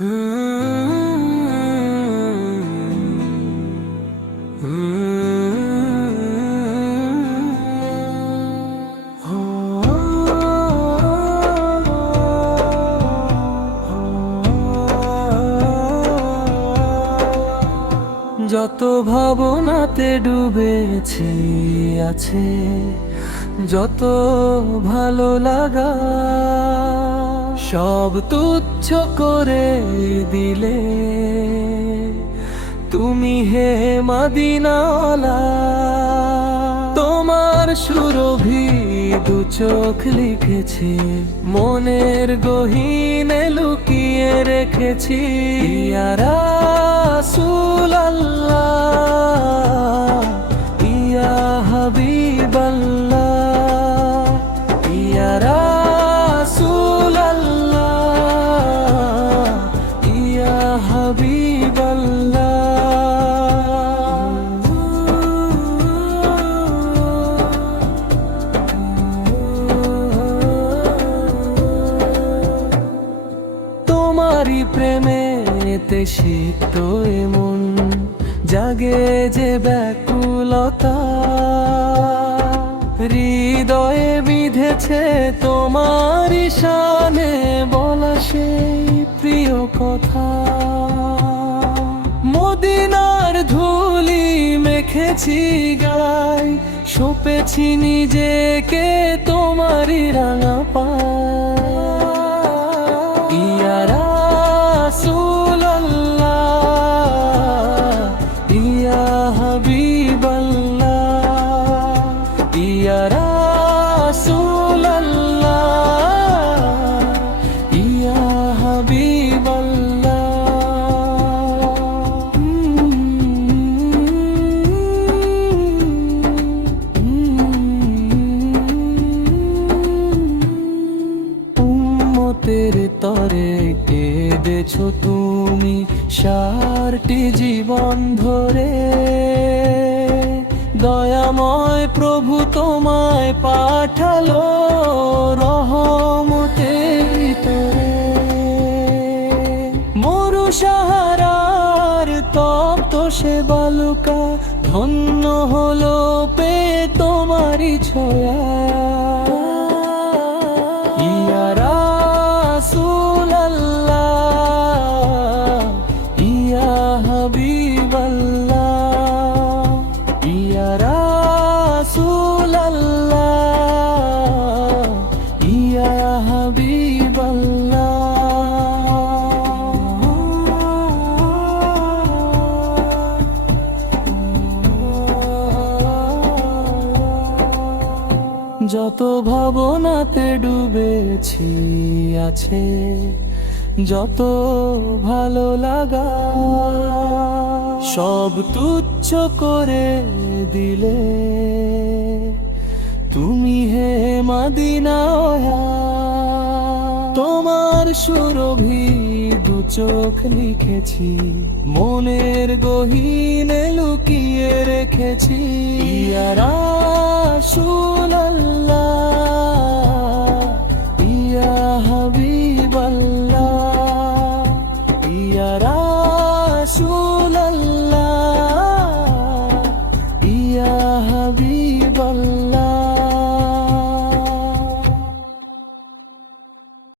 যত ভাবনাতে ডুবেছি আছে, যত ভালো লাগা সব তুচ্ছ করে দিলে তুমি হে মদিনাওয়ালা। তোমার সুরভি দু চোখ লিখেছি, মনের গহীনে লুকিয়ে রেখেছি। ইয়া রাসূলাল্লাহ, ইয়া হাবিবাল্লাহ, ইয়া রাসূলাল্লাহ, ইয়া হাবিবাল্লাহ। তোমারি প্রেমেতে সিক্ত এমন জাগে যে ব্যাকুলতা, হৃদয়ে বিঁধেছে তোমারি শানে বলা সেই প্রিয় কথা। মদিনার ধুলি মেখেছি গায়, সঁপেছি নিজেকে তোমারি রাঙা পায়। ইয়া রাসূলাল্লাহ, ইয়া হাবিবাল্লাহ, ইয়া রাসূলাল্লাহ, ইয়া হাবিবাল্লাহ। উম্মতের তরে কেঁদেছো তুমি সারটি জীবন ধরে, দয়াময় প্রভু তোমায় পাঠালো রহমতের ভিতরে। মরু সাহারার তপ্ত সে বালুকা ধন্য হলো পেয়ে তোমারি ছোঁয়া। ইয়া রাসূলাল্লাহ, ইয়া হাবিবাল্লাহ, ইয়া রাসূলাল্লাহ, ইয়া হাবিবাল্লাহ। যত ভাবনাতে ডুবেছি আছে, যত ভালো লাগা সব তুচ্ছ করে দিলে তুমি হে মদিনাওয়ালা। তোমার সুরভি দু চোখ লিখেছি, মনের গহীনে লুকিয়ে রেখেছি। ইয়া রাসূলাল্লাহ,